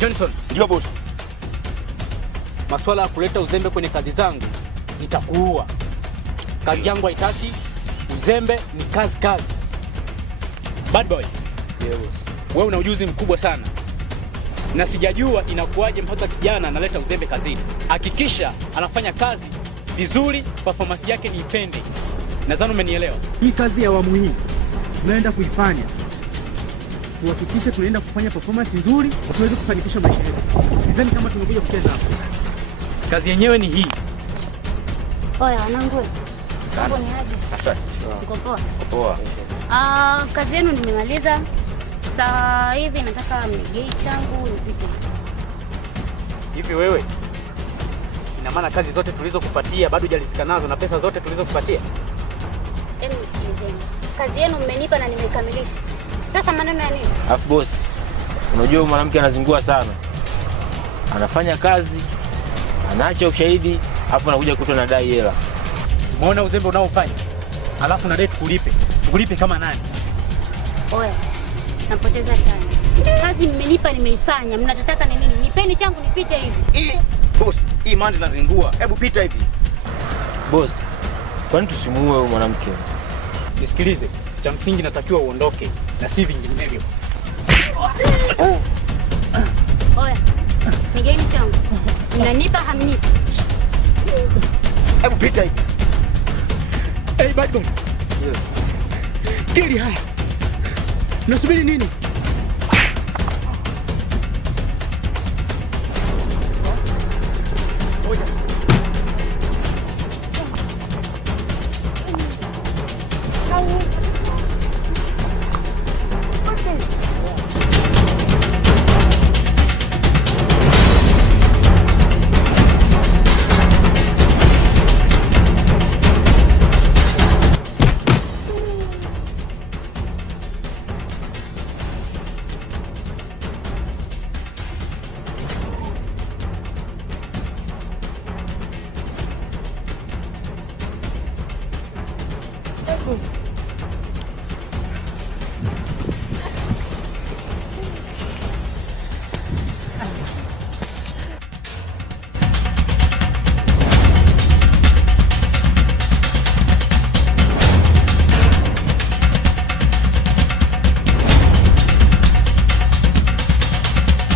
Johnson. Ndio boss. Masuala ya kuleta uzembe kwenye kazi zangu nitakuua. Kazi yangu haitaki uzembe, ni kazi. Bad boy. Yes. Wewe una ujuzi mkubwa sana. Na sijajua inakuwaje mpaka kijana analeta uzembe kazini. Hakikisha anafanya kazi vizuri, performance yake ni ipende. Nadhani umenielewa. Hii kazi ya awamu hii tunaenda kuifanya. Tuhakikishe tunaenda kufanya performance nzuri na tuweze kufanikisha maisha yetu. Sidhani kama tumekuja kucheza hapa. Kazi yenyewe ni hii. Oya wanangu. Hapo ni aje? Asante. Uko poa? Poa. Kazi yenu nimemaliza. Sasa hivi nataka mnigei changu nipite. Hivi wewe, ina maana kazi zote tulizokupatia bado hujalizika nazo na pesa zote tulizokupatia? Hebu nisikilizeni. Kazi yenu mmenipa na nimekamilisha. Sasa maneno ya nini? Alafu boss, unajua mwanamke anazingua sana. Anafanya kazi, anaacha ushahidi, alafu anakuja kutoa nadai hela. Umeona uzembe unaofanya? Alafu na date kulipe kama nani? Oya. Napoteza time. Kazi mmenipa nimeifanya. Mnachotaka ni nini? Nipeni changu nipite hivi. Boss, hii mandi inazingua. Hebu pita hivi. Boss, kwani tusimuue huyo mwanamke? Nisikilize, cha msingi natakiwa uondoke na si vinginevyo. Oya. Nigeni changu. Mnanipa hamnipi. Hebu pita hivi. Hey, bad boy. Yes. Kili haya. Nasubiri nini?